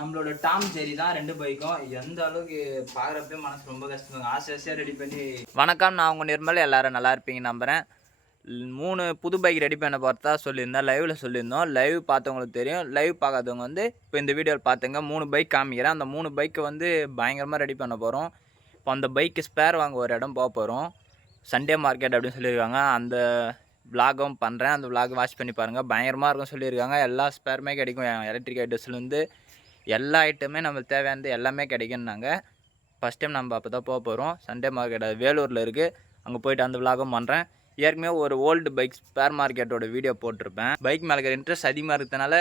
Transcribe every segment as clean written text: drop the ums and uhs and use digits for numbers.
நம்மளோட டாம் ஜெரி தான் ரெண்டு பைக்கும். எந்த அளவுக்கு பார்க்குறப்பே மனசு ரொம்ப கஷ்டம். ஆசையாக ரெடி பண்ணி. வணக்கம், நான் உங்கள் நிர்மல். எல்லோரும் நல்லா இருப்பீங்க நம்புகிறேன். 3 புது பைக் ரெடி பண்ண பார்த்தா சொல்லியிருந்தேன், லைவில் சொல்லியிருந்தோம். லைவ் பார்த்தவங்களுக்கு தெரியும். லைவ் பார்க்காதவங்க வந்து இப்போ இந்த வீடியோவில் பார்த்துங்க. 3 பைக் காமிக்கிறேன். அந்த 3 பைக்கை வந்து பயங்கரமாக ரெடி பண்ண போகிறோம். இப்போ அந்த பைக்கு ஸ்பேர் வாங்க ஒரு இடம் போக போகிறோம். சண்டே மார்க்கெட் அப்படின்னு சொல்லியிருக்காங்க. அந்த விலாகும் பண்ணுறேன். அந்த விலாக் வாட்ச் பண்ணி பாருங்கள். பயங்கரமாக இருக்கும் சொல்லியிருக்காங்க. எல்லா ஸ்பேருமே கிடைக்கும். எலக்ட்ரிக் ஐட்டம்ஸ்லேருந்து எல்லா ஐட்டமே நம்மளுக்கு தேவையானது எல்லாமே கிடைக்குன்னாங்க. ஃபஸ்ட் டைம் நம்ம அப்போ தான் போக போகிறோம். சண்டே மார்க்கெட் அது வேலூரில் இருக்குது. அங்கே போய்ட்டு அந்த விலாகும் பண்ணுறேன். ஏற்கனவே ஒரு ஓல்டு பைக் ஸ்பேர் மார்க்கெட்டோட வீடியோ போட்டிருப்பேன். பைக் மேலே இருக்கிற இன்ட்ரெஸ்ட் அதிகமாக இருக்கிறதுனால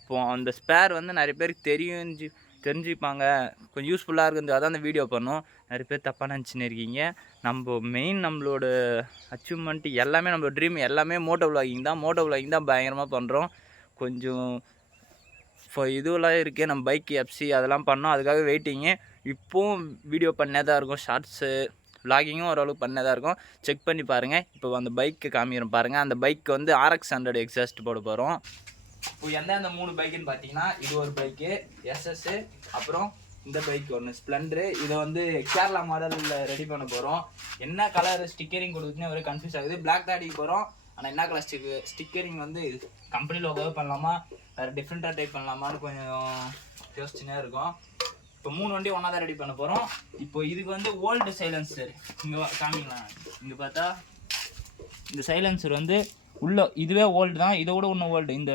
இப்போது அந்த ஸ்பேர் வந்து நிறைய பேருக்கு தெரிஞ்சுப்பாங்க, கொஞ்சம் யூஸ்ஃபுல்லாக இருக்குது. அதான் அந்த வீடியோ பண்ணோம். நிறைய பேர் தப்பாக நினச்சின்னு இருக்கீங்க. நம்மளோட அச்சீவ்மெண்ட் எல்லாமே, நம்மளோட ட்ரீம் எல்லாமே மோட்டோ விலாகிங் தான் பயங்கரமாக பண்ணுறோம். கொஞ்சம் இப்போ இதுவெல்லாம் இருக்குது. நம்ம பைக் எஃப்சி அதெல்லாம் பண்ணோம். அதுக்காக வெயிட்டிங்கு. இப்போவும் வீடியோ பண்ணே தான் இருக்கும். ஷார்ட்ஸு விலாகிங்கும் ஓரளவுக்கு பண்ணே தான் இருக்கும். செக் பண்ணி பாருங்கள். இப்போ அந்த பைக்கு காமிக்கிறோம் பாருங்கள். அந்த பைக்கு வந்து RX 100 எக்ஸாஸ்ட் போட போகிறோம். இப்போ எந்தெந்த 3 பைக்குன்னு பார்த்தீங்கன்னா, இது ஒரு பைக்கு SS, அப்புறம் இந்த பைக் ஒன்று ஸ்ப்ளெண்டரு. இதை வந்து கேரளா மாடலில் ரெடி பண்ண போகிறோம். என்ன கலர் ஸ்டிக்கரிங் கொடுக்குதுன்னு ஒரே கன்ஃபியூஸ் ஆகுது. பிளாக் தான் அடிக்க போகிறோம். ஆனால் என்ன கலர் ஸ்டிக்கரிங் வந்து கம்பெனி லோகோவே பண்ணலாமா, வேறு டிஃப்ரெண்ட்டாக டைப் பண்ணலாமான்னு கொஞ்சம் யோசிச்சுனே இருக்கும். இப்போ 3 வண்டி ஒன்றா தான் ரெடி பண்ண போகிறோம். இப்போ இதுக்கு வந்து ஓல்டு சைலன்சர் இங்கே காமிக்கலாம். இங்கே பார்த்தா இந்த சைலன்சர் வந்து இதுவே ஓல்டு தான். இதோட இன்னும் ஓல்டு. இந்த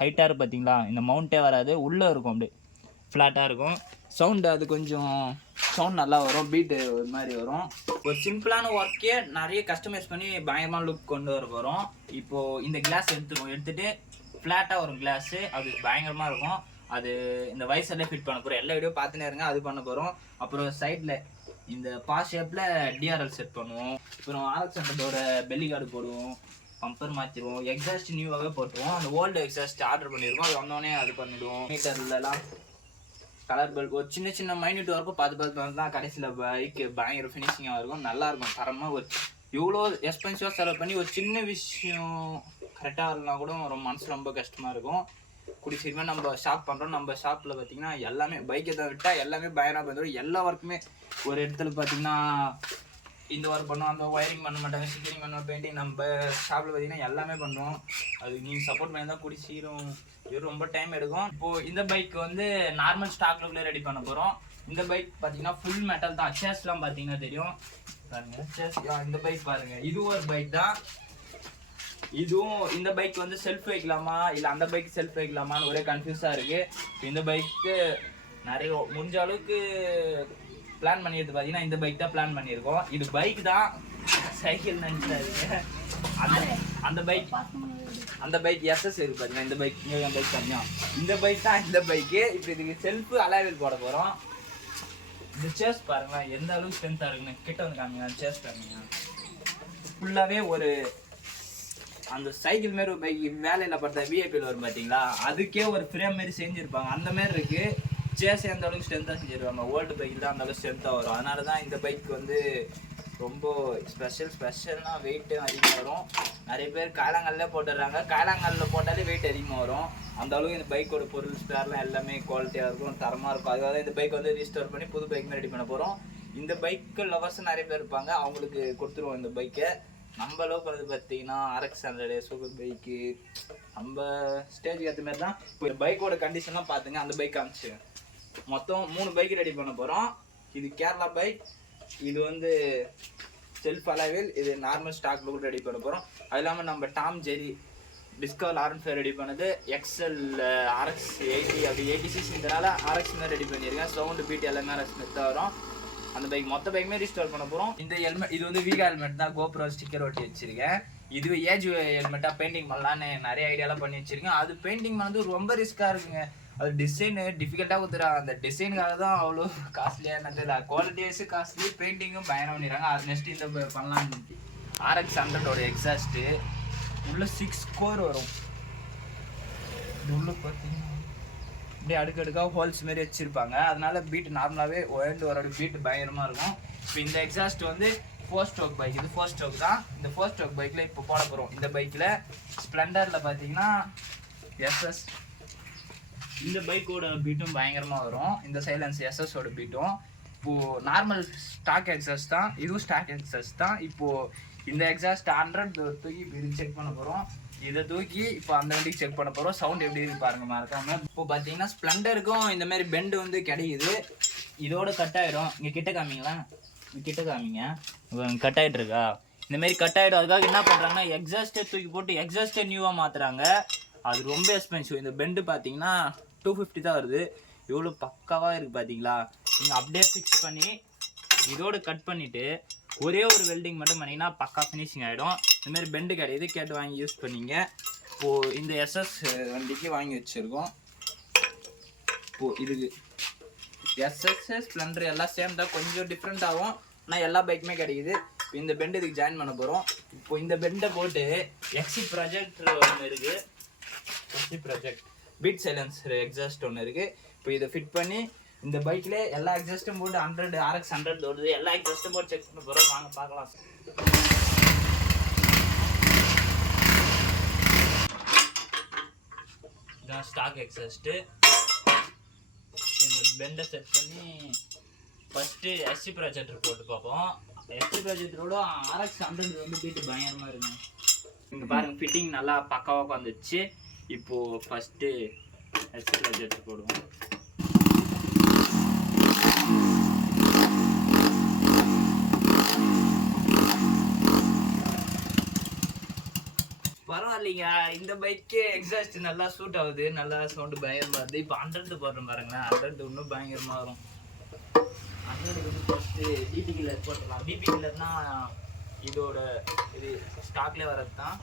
ஹைட்டாக இருக்குது பார்த்தீங்களா, இந்த மவுண்ட்டே வராது, உள்ளே இருக்கும், அப்படியே ஃப்ளாட்டாக இருக்கும். சவுண்டு அது கொஞ்சம் சவுண்ட் நல்லா வரும், பீட்டு ஒரு மாதிரி வரும். ஒரு சிம்பிளான ஒர்க்கே நிறைய கஸ்டமைஸ் பண்ணி பயங்கரமாக லுக் கொண்டு வர போகிறோம். இப்போது இந்த கிளாஸ் எடுத்துகிட்டு ஃப்ளாட்டாக வரும் கிளாஸு, அது பயங்கரமாக இருக்கும். அது இந்த வைசரில் ஃபிட் பண்ண போகிறோம். எல்லா வீடியோ பார்த்துனே இருங்க, அது பண்ண போகிறோம். அப்புறம் சைடில் இந்த பாஸ் ஷேப்பில் DRL செட் பண்ணுவோம். அப்புறம் RX 100 பெல்லி கார்டு போடுவோம், பம்பர் மாற்றிடுவோம், எக்ஸாஸ்ட் நியூவாகவே போட்டுருவோம். அந்த ஓல்டு எக்ஸாஸ்ட் ஆர்டர் பண்ணியிருக்கோம், அது வந்தோடனே அது பண்ணிவிடுவோம். மீட்டர்லாம் கலர் பல்ப் ஒரு சின்ன மைன்யூட் வரைக்கும் பார்த்து தான் கடைசியில் பைக்கு பயங்கர ஃபினிஷிங்காக இருக்கும், நல்லாயிருக்கும். தரமாக ஒரு இவ்வளோ எக்ஸ்பென்சிவாக செலவு பண்ணி ஒரு சின்ன விஷயம் கரெக்டாக இல்லைனா கூட ரொம்ப மனசு ரொம்ப கஷ்டமாக இருக்கும். கூடிய சீக்கிரமாக நம்ம ஷாப் பண்ணுறோம். நம்ம ஷாப்பில் பார்த்திங்கன்னா எல்லாமே பைக்கை தான் விட்டால் எல்லாமே பயங்கரமாக பண்ணுறோம். எல்லா ஒர்க்குமே ஒரு இடத்துல பார்த்திங்கன்னா இந்த ஒர்க் பண்ணுவோம், அந்த ஒயரிங் பண்ண மாட்டாங்க, ஸ்டிக்கரிங் பண்ணுவோம், பெயிண்டிங். நம்ம ஷாப்பில் பார்த்திங்கன்னா எல்லாமே பண்ணுவோம். அது நீங்கள் சப்போர்ட் பண்ணி தான் கூடிய சீக்கிரம் இது ரொம்ப டைம் எடுக்கும். இப்போது இந்த பைக் வந்து நார்மல் ஸ்டாக்ல ரெடி பண்ண போகிறோம். இந்த பைக் பார்த்தீங்கன்னா ஃபுல் மெட்டல் தான். சேஸ்லாம் பார்த்தீங்கன்னா தெரியும் பாருங்க. சேஸ் இந்த பைக் பாருங்கள், இதுவும் ஒரு பைக் தான். இதுவும் இந்த பைக் வந்து செல்ஃப் வைக்கலாமா இல்லை அந்த பைக் செல்ஃப் வைக்கலாமான்னு ஒரே கன்ஃபியூஸாக இருக்குது. இந்த பைக்கு நிறைய முடிஞ்ச அளவுக்கு பிளான் பண்ணிடுறது பார்த்தீங்கன்னா இந்த பைக் தான் பிளான் பண்ணியிருக்கோம். இது பைக் தான், சைக்கிள் நினைச்சாருங்க. அந்த பைக் SS இருக்குது பார்த்தீங்கன்னா. இந்த பைக் என் பைக் தனியாக இந்த பைக் தான் இந்த பைக்கு. இப்போ இதுக்கு செல்ஃபு அலாவில் போட போகிறோம். இந்த சேஸ் பாருங்களேன் எந்த அளவுக்கு ஸ்ட்ரென்த்தாக இருக்குன்னு. கிட்ட வந்து காமிங்க. சேஸ் பாருங்க, ஃபுல்லாகவே ஒரு அந்த சைக்கிள் மாரி ஒரு பைக் வேலையில் படுத்த விஐபியில் வரும் பார்த்தீங்களா, அதுக்கே ஒரு ஃப்ரேம் மாரி செஞ்சுருப்பாங்க. அந்த மாதிரி இருக்குது. சேஸ் எந்த அளவுக்கு ஸ்ட்ரென்த்தாக செஞ்சுருவாங்க. ஓல்டு பைக்கில் தான் அந்த அளவுக்கு ஸ்ட்ரென்த்தாக வரும். அதனால தான் இந்த பைக் வந்து ரொம்ப ஸ்பெஷல்னா வெயிட்டு அதிகமாக வரும். நிறைய பேர் காலாங்கல்ல போட்டுடுறாங்க. காலாங்கல்ல போட்டாலே வெயிட் அதிகமாக வரும். அந்த அளவுக்கு இந்த பைக்கோட பொருள் ஸ்பேர்லாம் எல்லாமே குவாலிட்டியாக இருக்கும், தரமாக இருக்கும். அதுக்காக இந்த பைக் வந்து ரீஸ்டோர் பண்ணி புது பைக் ரெடி பண்ண போகிறோம். இந்த பைக்கு லவர்ஸ் நிறைய பேர் இருப்பாங்க, அவங்களுக்கு கொடுத்துருவோம் இந்த பைக்கை. நம்ம லவ் பண்ணுறது பார்த்தீங்கன்னா RX 100 சூப்பர் பைக்கு. நம்ம ஸ்டேஜுக்கு ஏற்ற மாதிரி தான். இப்போ பைக்கோட கண்டிஷன்லாம் பார்த்துங்க. அந்த பைக் காமிச்சு மொத்தம் 3 பைக் ரெடி பண்ண போகிறோம். இது கேரளா பைக், இது வந்து செல்ஃப் அலாவில், இது நார்மல் ஸ்டாக் கூட ரெடி பண்ண போகிறோம். அது இல்லாமல் நம்ம டாம் ஜெரி டிஸ்கவர் R15 ரெடி பண்ணது, XL RX 80 அப்படி 80cc RX ரெடி பண்ணியிருக்கேன். சவுண்டு பீட் எல்லாமே RX தான் வரும். அந்த பைக் மொத்த பைக்குமே ரீஸ்டோர் பண்ண போகிறோம். இந்த ஹெல்மெட் இது வந்து வீகா ஹெல்மெட் தான். GoPro ஸ்டிக்கர் ஒட்டி வச்சுருக்கேன். இது ஏஜ் ஹெல்மெட்டாக பெயிண்டிங் பண்ணலான்னு நிறைய ஐடியாலாம் பண்ணி வச்சுருக்கேன். அது பெயிண்டிங் பண்ணது ரொம்ப ரிஸ்க்காக இருக்குங்க. அது டிசைனு டிஃபிகல்ட்டாக கொடுத்துறாங்க. அந்த டிசைனுக்காக தான் அவ்வளோ காஸ்ட்லியாக என்ன தெரியல. குவாலிட்டி வைஸு காஸ்ட்லி, பெயிண்டிங்கும் பயணம் பண்ணிடுறாங்க. அது நெக்ஸ்ட் இந்த பண்ணலான்னு. RX 100 எக்ஸாஸ்ட்டு உள்ள 6 கோர் வரும். இது உள்ள பார்த்தீங்கன்னா அப்படியே அடுக்கடுக்காக ஹோல்ஸ் மாரி வச்சுருப்பாங்க. அதனால பீட் நார்மலாகவே ஒரு பீட்டு பயங்கரமாக இருக்கும். இப்போ இந்த எக்ஸாஸ்ட் வந்து 4 ஸ்ட்ரோக் பைக். இது 4 ஸ்ட்ரோக் தான். இந்த 4 ஸ்ட்ரோக் பைக்கில் இப்போ போட போகிறோம். இந்த பைக்கில் ஸ்ப்ளெண்டரில் பார்த்தீங்கன்னா SS இந்த பைக்கோட பீட்டும் பயங்கரமாக வரும். இந்த சைலன்ஸ் எஸ்எஸோட பீட்டும். இப்போது நார்மல் ஸ்டாக் எக்ஸாஸ்ட் தான், இதுவும் ஸ்டாக் எக்ஸாஸ்ட் தான். இப்போது இந்த எக்ஸாஸ்ட் 100 தூக்கி இது செக் பண்ண போகிறோம். இதை தூக்கி இப்போ அந்த வண்டிக்கு செக் பண்ண போகிறோம். சவுண்ட் எப்படி இருக்கு பாருங்க மறக்காம. இப்போ பார்த்தீங்கன்னா ஸ்ப்ளெண்டருக்கும் இந்த மாதிரி பெண்டு வந்து கிடைக்குது. இதோட கட் ஆகிடும். இங்கே கிட்ட காமிங்களா, கிட்ட காமிங்க. கட் ஆகிட்டு இருக்கா? இந்தமாரி கட் ஆகிடும். அதுக்காக என்ன பண்ணுறாங்கன்னா எக்ஸாஸ்டே தூக்கி போட்டு எக்ஸாஸ்டே நியூவாக மாற்றுறாங்க. அது ரொம்ப எக்ஸ்பென்சிவ். இந்த பெண்டு பார்த்தீங்கன்னா 250 தான் வருது. எவ்வளோ பக்காவாக இருக்குது பார்த்தீங்களா? நீங்கள் அப்படியே ஃபிக்ஸ் பண்ணி இதோடு கட் பண்ணிவிட்டு ஒரே ஒரு வெல்டிங் மட்டும் பண்ணிங்கன்னா பக்கா ஃபினிஷிங் ஆகிடும். இந்தமாரி பெண்டு கிடையாது, கேட்டு வாங்கி யூஸ் பண்ணிங்க. இப்போது இந்த எஸ்எஸ் வண்டிக்கு வாங்கி வச்சுருக்கோம். இப்போது இதுக்கு எஸ்எஸ் ஸ்ப்ளெண்டர் எல்லாம் சேம் தான், கொஞ்சம் டிஃப்ரெண்ட் ஆகும். ஆனால் எல்லா பைக்குமே கிடைக்குது. இப்போ இந்த பெண்டு இதுக்கு ஜாயின் பண்ண போகிறோம். இப்போ இந்த பெண்டை போட்டு எக்ஸி ப்ராஜெக்ட் ஒன்று இருக்குது. எக்ஸி ப்ராஜெக்ட் பீட் சைலன்சர் எக்ஸாஸ்ட் ஒன்று இருக்குது. இப்போ இதை ஃபிட் பண்ணி இந்த பைக்கில் எல்லா எக்ஸாஸ்ட்டும் போட்டு 100 RX 100 வருது. எல்லா எக்ஸாஸ்ட்டும் போட்டு செக் பண்ண போகிறோம். வாங்க பார்க்கலாம். இதான் ஸ்டாக் எக்ஸாஸ்ட்டு. இந்த பெண்டை செட் பண்ணி ஃபஸ்ட்டு எஸ்சி ப்ராஜெக்டர் போட்டு பார்ப்போம். எஸ்சி ப்ராஜெக்டரோட RX 100 வந்து பீட்டு பயங்கரமாக இருக்குங்க. இங்கே பாருங்கள், ஃபிட்டிங் நல்லா பக்காவாக வந்துச்சு. இப்போது ஃபஸ்ட்டு எஸ்சி ப்ராஜெக்டர் போடுவோம். பரவாயில்லைங்க, இந்த பைக்கே எக்ஸாஸ்ட் நல்லா சூட் ஆகுது. நல்லா சவுண்டு பயங்கரமாக வருது. இப்போ 100 போடுறோம் பாருங்களேன். 100 இன்னும் பயங்கரமாக வரும். 100 வந்து ஃபஸ்ட்டு டிபி கில்லர் போட்டுடலாம். டிபி கில்லர்னா இதோட இது ஸ்டாக்லேயே வர்றது தான்.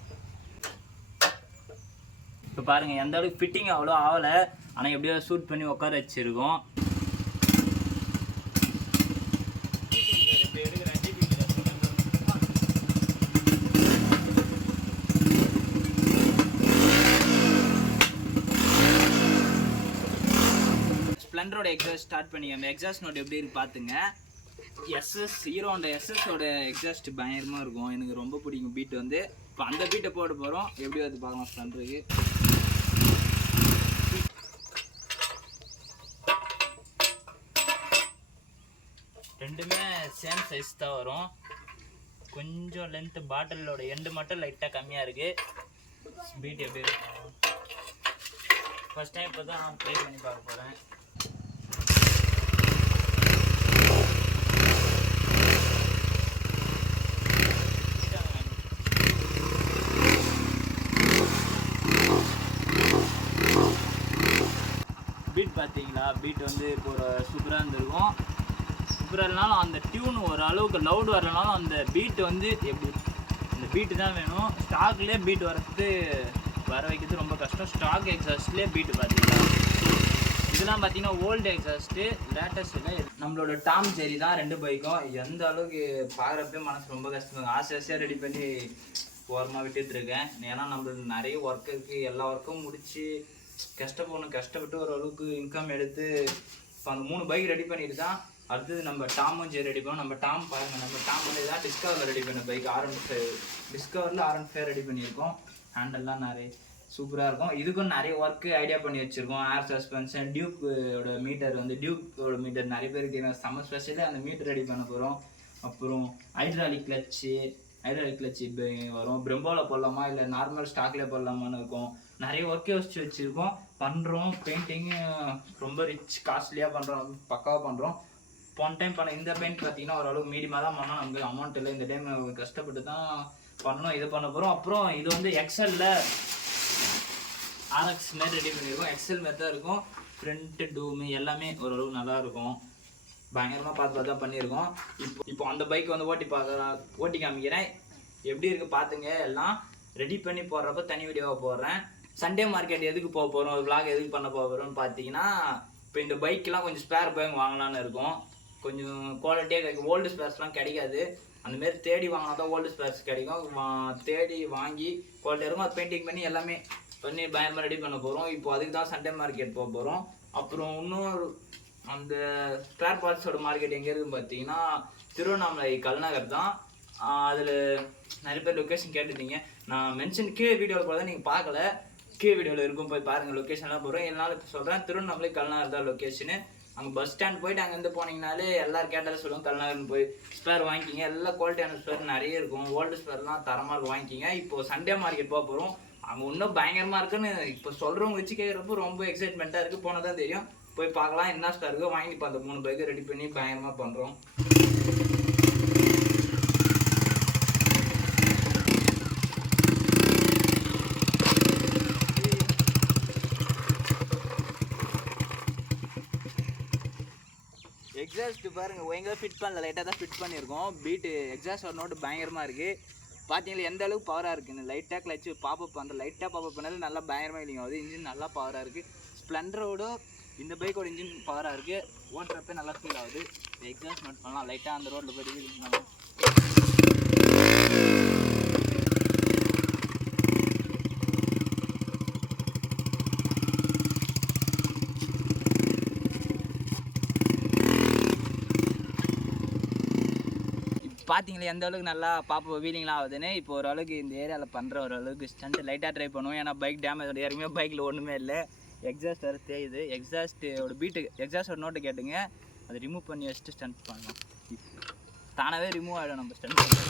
இப்போ பாருங்கள், எந்த அளவுக்கு ஃபிட்டிங் அவ்வளோ ஆகலை. ஆனால் எப்படியோ ஷூட் பண்ணி உட்கார வச்சுருக்கோம். ஸ்ப்ளெண்டரோட எக்ஸாஸ்ட் ஸ்டார்ட் பண்ணி அந்த எக்ஸாஸ்ட் நோட் எப்படி இருக்கு பார்த்துங்க. எஸ்எஸ் ஹீரோட எஸ்எஸோட எக்ஸாஸ்ட் பயங்கரமாக இருக்கும். எனக்கு ரொம்ப பிடிக்கும் பீட் வந்து. இப்போ அந்த பீட்டை போட போகிறோம். எப்படி வந்து பார்க்கலாம் ஸ்ப்ளெண்டருக்கு. ரெண்டுமே சேம் சைஸ் தான் வரும். கொஞ்சம் லென்த்து பாட்டிலோட எண்டு மட்டும் லைட்டாக கம்மியாக இருக்குது. பீட் எப்படி இருக்கும் ஃபஸ்ட் டைம் இப்போ தான் ட்ரை பண்ணி பார்க்க போகிறேன். பீட் பார்த்தீங்களா? பீட் வந்து இப்போ ஒரு சூப்பராக இருந்திருக்கும். சூப்பராக இல்லைனாலும் அந்த டியூன் ஒரு அளவுக்கு லவுட் வரலனாலும் அந்த பீட் வந்து எப்படி இந்த பீட்டு தான் வேணும். ஸ்டாக்லேயே பீட் வர வைக்கிறது ரொம்ப கஷ்டம். ஸ்டாக் எக்ஸாஸ்ட்லேயே பீட்டு பார்த்தீங்களா? இதெல்லாம் பார்த்தீங்கன்னா ஓல்டு எக்ஸாஸ்ட்டு, லேட்டஸ்ட்டில் நம்மளோட டாம் ஜெரி தான். 2 பைக்கும் எந்த அளவுக்கு பார்க்குறப்பே மனசு ரொம்ப கஷ்டம். ஆசையாக ரெடி பண்ணி ஓரமாக விட்டுட்டுருக்கேன். ஏன்னா நம்மளுக்கு நிறைய ஒர்க் இருக்குது. எல்லா ஒர்க்கும் முடித்து கஷ்டப்பட்டு ஓரளவுக்கு இன்கம் எடுத்து இப்போ அந்த 3 பைக் ரெடி பண்ணிட்டு தான் அடுத்தது நம்ம டாமும் ஜெரி ரெடி பண்ணோம். நம்ம டாம் பாருங்கள், நம்ம டாம் வந்து தான் டிஸ்கவரில் ரெடி பண்ண பைக். R15 டிஸ்கவரில் R15 ரெடி பண்ணியிருக்கோம். ஹேண்டல்லாம் நிறைய சூப்பராக இருக்கும். இதுக்கும் நிறைய ஒர்க்கு ஐடியா பண்ணி வச்சுருக்கோம். ஏர் சஸ்பென்ஷன், டியூக்கோட மீட்டர் வந்து டியூக்கோட மீட்டர் நிறைய பேருக்கு செம்ம ஸ்பெஷலி அந்த மீட்டர் ரெடி பண்ண போகிறோம். அப்புறம் ஹைட்ராலிக் கிளச்சு வரும். பிரம்போவில் போடலாமா இல்லை நார்மல் ஸ்டாக்லேயே போடலாமான்னு இருக்கும். நிறைய ஒர்க் யோசிச்சு வச்சுருக்கோம். பண்ணுறோம். பெயிண்டிங்கு ரொம்ப காஸ்ட்லியாக பண்ணுறோம், பக்காவாக பண்ணுறோம். போன டைம் பண்ண இந்த பெயிண்ட் பார்த்தீங்கன்னா ஓரளவுக்கு மீடியமாக தான் பண்ணோம். நமக்கு அமௌண்ட் இல்லை. இந்த டைம் கஷ்டப்பட்டு தான் பண்ணோம். இது பண்ண போகிறோம். அப்புறம் இது வந்து எக்ஸலில் RX மாரி ரெடி பண்ணியிருக்கோம். எக்ஸல் மாரி தான் இருக்கும். ஃப்ரண்ட்டு டூமு எல்லாமே ஓரளவு நல்லாயிருக்கும். பயங்கரமாக பார்த்து தான் பண்ணியிருக்கோம். இப்போ அந்த பைக் வந்து ஓட்டி காமிக்கிறேன். எப்படி இருக்குது பார்த்துங்க. எல்லாம் ரெடி பண்ணி போடுறப்ப தனி வீடியோவாக போடுறேன். சண்டே மார்க்கெட் எதுக்கு போக போகிறோம், விளாக் எதுக்கு பண்ண போகிறோம்னு பார்த்தீங்கன்னா, இப்போ இந்த பைக்கெலாம் கொஞ்சம் ஸ்பேர் பைக் வாங்கலான்னு இருக்கும். கொஞ்சம் குவாலிட்டியாக கிடைக்கும். ஓல்டு ஸ்பேர்ஸ்லாம் கிடைக்காது. அந்தமாரி தேடி வாங்கினா தான் ஓல்டு ஸ்பேர்ஸ் கிடைக்கும். தேடி வாங்கி குவாலிட்டியாக இருக்கும். அது பெயிண்டிங் பண்ணி எல்லாமே பண்ணி பயங்கரமாக ரெடி பண்ண போகிறோம். இப்போ அதுக்கு தான் சண்டே மார்க்கெட் போக போகிறோம். அப்புறம் இன்னொரு அந்த ஸ்பேர் பார்ட்ஸோட மார்க்கெட் எங்கே இருக்குதுன்னு பார்த்தீங்கன்னா திருவண்ணாமலை கல்நகர் தான். அதில் நிறைய பேர் லொக்கேஷன் கேட்டுருந்தீங்க. நான் மென்ஷன் கீழே வீடியோவில் கூட தான் நீங்கள் பார்க்கல. வீடியோவில் இருக்கும், போய் பாருங்கள். லொக்கேஷன்லாம் போகிறோம். என்னால் இப்போ சொல்கிறேன், திருவண்ணாமலை கல்நகர் தான் லொக்கேஷனு. அங்கே பஸ் ஸ்டாண்ட் போயிட்டு அங்கேருந்து போனீங்கனாலே எல்லாரும் கேட்டாலும் சொல்லுவோம் கல்நகர்னு போய் ஸ்பேர் வாங்கிக்கிங்க. எல்லாம் குவாலிட்டியான ஸ்பேர் நிறைய இருக்கும். ஓல்டு ஸ்பேர்லாம் தரமாக இருக்கும், வாங்கிக்கிங்க. இப்போது சண்டே மார்க்கெட் போக போகிறோம். அங்கே இன்னும் பயங்கரமாக இருக்குன்னு இப்போ சொல்கிறவங்க வச்சு கேட்குறப்போ ரொம்ப எக்ஸைட்மெண்ட்டாக இருக்குது. போனால் தான் தெரியும். போய் பார்க்கலாம் என்ன ஸ்டார் இருக்கோ வாங்கி இப்போ அந்த 3 பைக்கை ரெடி பண்ணி பயங்கரமாக பண்ணுறோம். எக்ஸாஸ்ட் பாருங்கள், எங்கே ஃபிட் பண்ணல, லைட்டாக தான் ஃபிட் பண்ணியிருக்கோம். பீட்டு எக்ஸாஸ்ட் ஒரு நோட்டு பயங்கரமாக இருக்குது. பார்த்தீங்களா எந்த அளவுக்கு பவராக இருக்குன்னு. லைட்டாக கிளச்சு பாப்பப் பண்ணுற, லைட்டாக பாப்பப் பண்ணாலும் நல்லா பயங்கரமாக இல்லைங்க. அது இன்ஜின் நல்லா பவராக இருக்குது. ஸ்ப்ளெண்டரோட இந்த பைக்கோட இன்ஜின் பவராக இருக்குது. ஓட்டுறப்ப நல்லா ஃபீல் ஆகுது. எக்ஸாஸ்ட் நோட் பண்ணலாம். லைட்டாக அந்த ரோட்டில் போய்ட்டு பார்த்தீங்களா எந்த அளவுக்கு நல்லா பாப்பா வீலிங்லாம் ஆகுதுன்னு. இப்போ ஓரளவுக்கு இந்த ஏரியாவில் பண்ணுற ஓரளவுக்கு ஸ்டண்ட் லைட்டாக ட்ரை பண்ணுவோம். ஏன்னா பைக் டேமேஜ் யாருமே பைக்கில் ஒன்றுமே இல்லை. எக்ஸாஸ்ட் வேறு தேயுது. எக்ஸாஸ்ட்டோட பீட்டு எக்ஸாஸ்டோட நோட்டு கேட்டுங்க, அதை ரிமூவ் பண்ணி வச்சுட்டு ஸ்டண்ட் பண்ணலாம். தானாகவே ரிமூவ் ஆகிடும் நம்ம ஸ்டண்ட் பண்ண.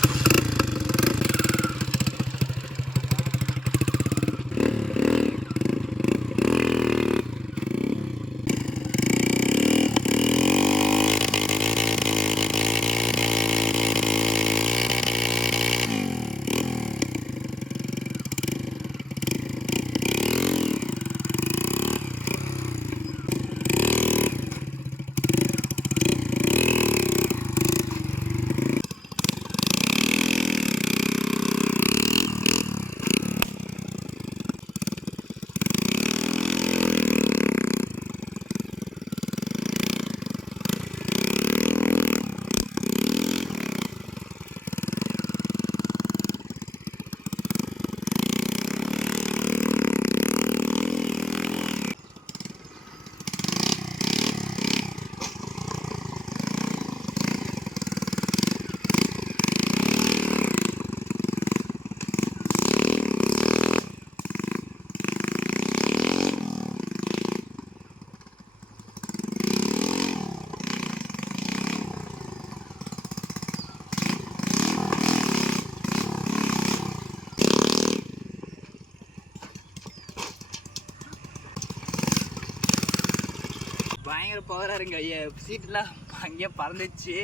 பயங்கர பவராக இருங்க. சீட்டெலாம் அங்கேயே பறந்துச்சு.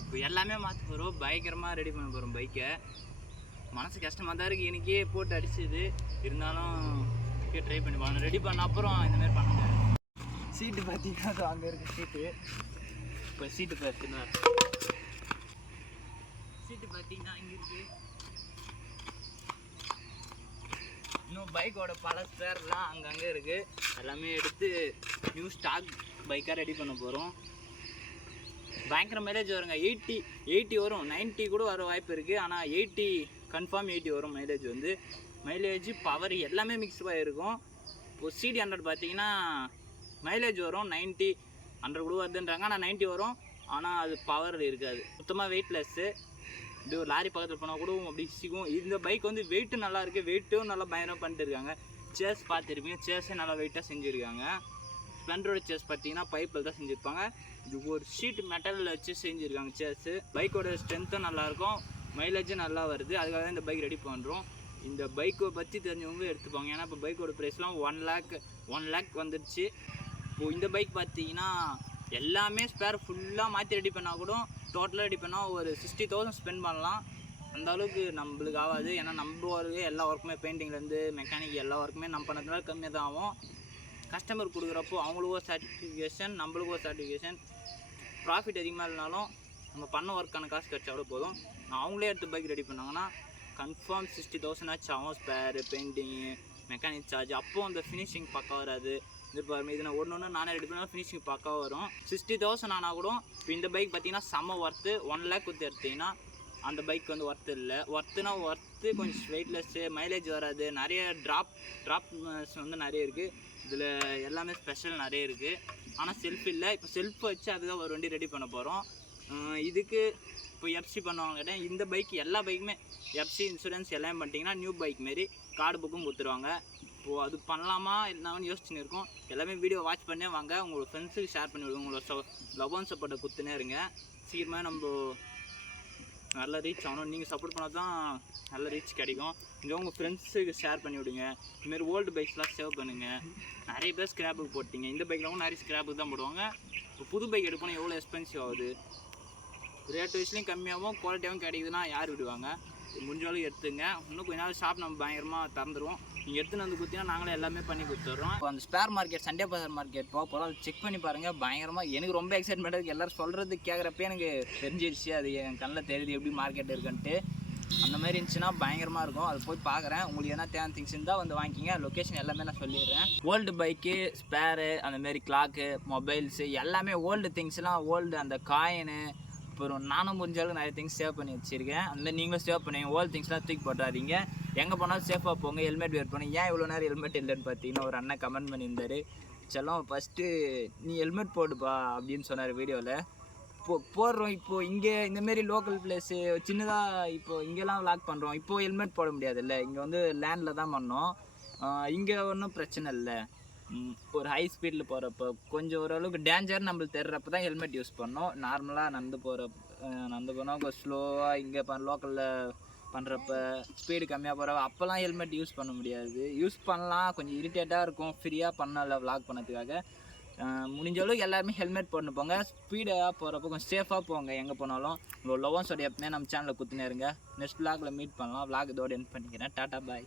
இப்போ எல்லாமே மாற்ற போகிறோம். பயங்கரமாக ரெடி பண்ண போகிறோம் பைக்கை. மனசு கஷ்டமாக தான் இருக்குது. எனக்கே போட்டு அடிச்சுது. இருந்தாலும் ட்ரை பண்ணி பண்ணணும். ரெடி பண்ண அப்புறம் இந்தமாதிரி பண்ண முடியாது. சீட்டு பார்த்தீங்கன்னா அங்கே இருக்குது சீட்டு. இப்போ சீட்டு பார்த்தீங்கன்னா இங்கே இருக்குது. இன்னும் பைக்கோட பல ஸ்பேர்லாம் அங்கங்கே இருக்குது. எல்லாமே எடுத்து நியூ ஸ்டாக் பைக்காக ரெடி பண்ண போகிறோம். பயங்கர மைலேஜ் வருங்க. 80 வரும், 90 கூட வர வாய்ப்பு இருக்குது. ஆனால் 80 கன்ஃபார்ம் 80 வரும் மைலேஜ். மைலேஜ் பவர் எல்லாமே மிக்ஸ்டாக இருக்கும். இப்போ CD 100 பார்த்தீங்கன்னா மைலேஜ் வரும் 90, 100 கூட வருதுன்றாங்க. ஆனால் 90 வரும். ஆனால் அது பவர் இருக்காது. சுத்தமாக வெயிட்லெஸ்ஸு. இப்படி ஒரு லாரி பக்கத்தில் போனால் கூட அப்படி சிக்கும். இந்த பைக் வெயிட்டும் நல்லா இருக்குது. வெயிட்டும் நல்லா பயங்கரமாக பண்ணிட்டு இருக்காங்க. சேஸ் பார்த்துருப்பீங்க, சேஸே நல்லா வெயிட்டாக செஞ்சுருக்காங்க. ஸ்ப்ளெண்டரோட சேஸ் பார்த்தீங்கன்னா பைப்பில் தான் செஞ்சுருப்பாங்க. இது ஒரு ஷீட் மெட்டலில் வச்சு செஞ்சுருக்காங்க சேஸு. பைக்கோட ஸ்ட்ரென்த்தும் நல்லாயிருக்கும், மைலேஜும் நல்லா வருது. அதுக்காக தான் இந்த பைக் ரெடி பண்ணுறோம். இந்த பைக்கை பற்றி தெரிஞ்சவங்க எடுத்துப்பாங்க. ஏன்னா இப்போ பைக்கோட ப்ரைஸ்லாம் 1 லேக் வந்துடுச்சு. இப்போது இந்த பைக் பார்த்தீங்கன்னா எல்லாமே ஸ்பேர் ஃபுல்லாக மாற்றி ரெடி பண்ணால் கூட டோட்டலாக ரெடி பண்ணால் ஒரு 60,000 ஸ்பெண்ட் பண்ணலாம். அந்த அளவுக்கு நம்மளுக்கு ஆகாது. ஏன்னா நம்ம எல்லா ஒர்க்குமே பெயிண்டிங்லேருந்து மெக்கானிக் எல்லா ஒர்க்குமே நம்ம பண்ணதுனால கம்மியாக தான் ஆகும். கஸ்டமர் கொடுக்குறப்போ அவங்களுக்கும் ஒரு சாட்டிஃபிகேஷன், நம்மளுக்கும் ஒரு சாட்டிஃபிகேஷன். ப்ராஃபிட் அதிகமாக இல்லைனாலும் நம்ம பண்ண ஒர்க்கான காசு கிடச்சாவோட போதும். அவங்களே எடுத்து பைக் ரெடி பண்ணாங்கன்னா கன்ஃபார்ம் 60,000 ஆச்சு ஆகும். Spare, painting, mechanic charge. அப்போது அந்த ஃபினிஷிங் பக்கம் வராது. இது பாருங்கள், இது நான் ஒன்று நானே ரெடி பண்ணால் ஃபினிஷிங் பக்காவாக வரும். 60,000 ஆனால் கூட இப்போ இந்த பைக் பார்த்தீங்கன்னா செம்ம ஒர்த்து. 1 லேக் கொடுத்து எடுத்திங்கன்னா அந்த பைக் ஒர்த்து இல்லை. ஒர்த்துனா கொஞ்சம் வெயிட்லெஸ்ஸு, மைலேஜ் வராது. நிறைய ட்ராப்ஸ் நிறைய இருக்குது. இதில் எல்லாமே ஸ்பெஷல் நிறைய இருக்குது. ஆனால் செல்ஃப் இல்லை. இப்போ செல்ஃப் வச்சு அதுதான் ஒரு வண்டி ரெடி பண்ண போகிறோம். இதுக்கு இப்போ எஃப்சி பண்ணுவாங்க கேட்டேன். இந்த பைக் எல்லா பைக்குமே எஃப்சி இன்சூரன்ஸ் எல்லாமே பண்ணிட்டீங்கன்னா நியூ பைக் மாரி கார்டு புக்கும் கொடுத்துருவாங்க. இப்போது அது பண்ணலாமா என்னன்னு யோசிச்சுன்னு இருக்கோம். எல்லாமே வீடியோ வாட்ச் பண்ணே வாங்க, உங்களோட ஃப்ரெண்ட்ஸுக்கு ஷேர் பண்ணி விடுங்க. உங்களோட லவ் அண்ட் சப்போர்ட்டை கொடுத்துனே இருங்க. சீக்கிரமாக நம்ம நல்ல ரீச் ஆகணும். நீங்கள் சப்போர்ட் பண்ணால் தான் நல்ல ரீச் கிடைக்கும். இங்கே உங்கள் ஃப்ரெண்ட்ஸுக்கு ஷேர் பண்ணி விடுங்க. இதுமாரி ஓல்டு பைக்ஸ்லாம் சேவ் பண்ணுங்கள். நிறைய பேர் ஸ்க்ராப்புக்கு போட்டிங்க. இந்த பைக்கில் நிறைய ஸ்க்ராப்புக்கு தான் போடுவாங்க. இப்போ புது பைக் எடுப்போம் எவ்வளோ எக்ஸ்பென்சிவ் ஆகுது. ரேட் வைஸ்லேயும் கம்மியாகவும் குவாலிட்டியாகவும் கிடைக்குதுன்னா யார் விடுவாங்க. முடிஞ்சாலும் எடுத்துங்க. இன்னும் கொஞ்ச நாள் ஷாப் நம்ம பயங்கரமாக திறந்துருவோம். நீங்கள் எடுத்துன்னு வந்து கொடுத்தீங்கன்னா நாங்களே எல்லாமே பண்ணி கொடுத்துட்றோம். இப்போ அந்த ஸ்பேர் மார்க்கெட் சண்டே பஜார் மார்க்கெட் போக போகிறோம். அது செக் பண்ணி பாருங்கள். பயங்கரமாக எனக்கு ரொம்ப எக்ஸைட்மெண்ட் இருக்குது. எல்லோரும் சொல்கிறது கேட்குறப்ப எனக்கு தெரிஞ்சிடுச்சு. அது என் கண்ணில் தெரியுது எப்படி மார்க்கெட் இருக்குன்ட்டு. அந்த மாதிரி இருந்துச்சுன்னா பயங்கரமாக இருக்கும். அது போய் பார்க்குறேன். உங்களுக்கு என்ன தேவையான திங்ஸ் இருந்தால் வந்து வாங்கிக்கிங்க. லொக்கேஷன் எல்லாமே நான் சொல்லிடுறேன். ஓல்டு பைக்கு, ஸ்பேரு, அந்தமாரி கிளாக்கு, மொபைல்ஸு எல்லாமே ஓல்டு திங்ஸ்லாம், ஓல்டு அந்த காயினு, அப்புறம் நானும் முடிஞ்சாலும் நிறைய திங்ஸ் சேவ் பண்ணி வச்சுருக்கேன். அந்த நீங்களும் சேவ் பண்ணுங்க. ஓல்டு திங்ஸ்லாம் தூக்கி போட்டாதீங்க. எங்கே போனாலும் சேஃபாக போங்க. ஹெல்மெட் வேர் பண்ணுங்க. ஏன் இவ்வளோ நேரம் ஹெல்மெட் இல்லைன்னு பார்த்தீங்கன்னா ஒரு அண்ணன் கமெண்ட் பண்ணியிருந்தார். செல்லம் ஃபஸ்ட்டு நீ ஹெல்மெட் போடுப்பா அப்படின்னு சொன்னார் வீடியோவில். போடுறோம். இப்போது இங்கே இந்தமாரி லோக்கல் பிளேஸு சின்னதாக இப்போது இங்கெல்லாம் வ்ளாக் பண்ணுறோம். இப்போது ஹெல்மெட் போட முடியாதுல்ல. இங்கே வந்து லேண்டில் தான் பண்ணோம். இங்கே ஒன்றும் பிரச்சனை இல்லை. ஒரு ஹை ஸ்பீடில் போகிறப்ப கொஞ்சம் ஓரளவுக்கு டேஞ்சர் நம்மளுக்கு தெரிறப்ப தான் ஹெல்மெட் யூஸ் பண்ணோம். நார்மலாக நடந்து போனால் கொஞ்சம் ஸ்லோவாக இங்கே லோக்கலில் பண்ணுறப்ப ஸ்பீடு கம்மியாக போகிறப்ப அப்போல்லாம் ஹெல்மெட் யூஸ் பண்ண முடியாது. யூஸ் பண்ணலாம், கொஞ்சம் இரிட்டேட்டாக இருக்கும். ஃப்ரீயாக பண்ணல வ்ளாக் பண்ணதுக்காக. முடிஞ்சளவுக்கு எல்லாருமே ஹெல்மெட் போட்டு போங்க. ஸ்பீடாக போகிறப்போ கொஞ்சம் சேஃபாக போங்க. எங்கே போனாலும் உங்களோட லவ் அண்ட் சப்போர்ட் எப்பவுமே நம்ம சேனலில் குத்துனே இருங்க. நெக்ஸ்ட் வ்ளாகில் மீட் பண்ணலாம். வ்ளாக் இதோடு எண்ட் பண்ணிக்கிறேன். டாட்டா பாய்.